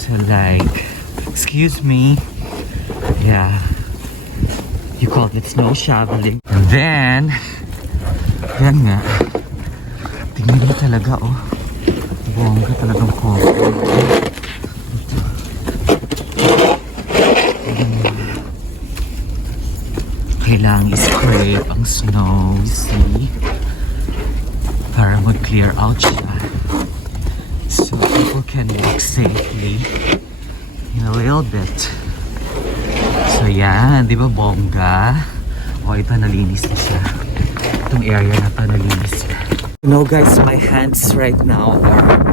So like, excuse me. Yeah. You call it snow shoveling. And then, yan nga. Tingnan niyo talaga, oh. Bongga talagang coffee. Kailangan i-scrape ang snow, see? Para mag-clear out siya. So people can walk safely in a little bit. So yan, di ba bongga? O ito, nalinis na siya. Itong area na ito, nalinis na. You know guys, my hands right now are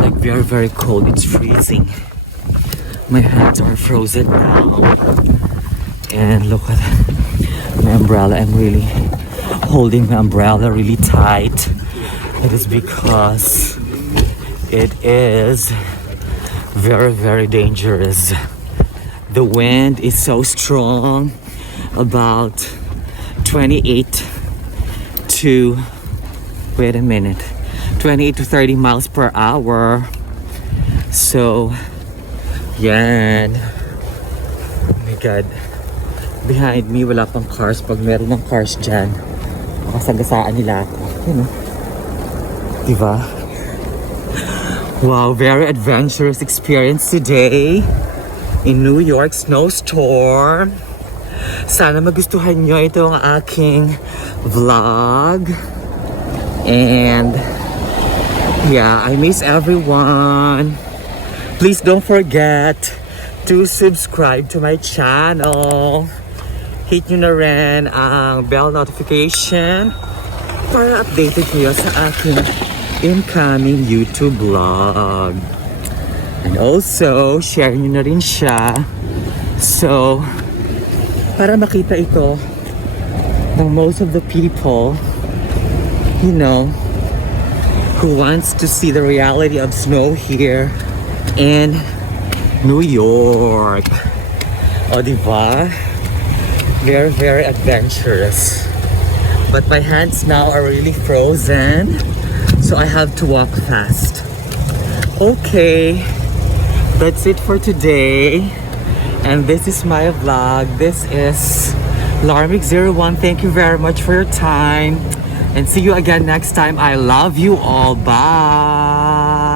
like very cold. It's freezing. My hands are frozen now. And look at my umbrella. I'm really holding my umbrella really tight. It is because it is very dangerous. The wind is so strong, about 28 to 28 to 30 miles per hour. So yan, oh my god, behind me wala pang cars. Pag meron ng cars dyan, makasagasaan nila ako, you know, diba? Wow, very adventurous experience today in New York snowstorm. Sana magustuhan nyo itong aking vlog. And yeah, I miss everyone. Please don't forget to subscribe to my channel. Hit nyo na rin ang bell notification para updated kayo sa aking incoming YouTube vlog. And also, share nyo na rin siya. So, para makita ito ng most of the people, you know, who wants to see the reality of snow here in New York. O, diba? Very adventurous. But my hands now are really frozen, so I have to walk fast. Okay, that's it for today. And this is my vlog. This is larmik01. Thank you very much for your time. And see you again next time. I love you all. Bye.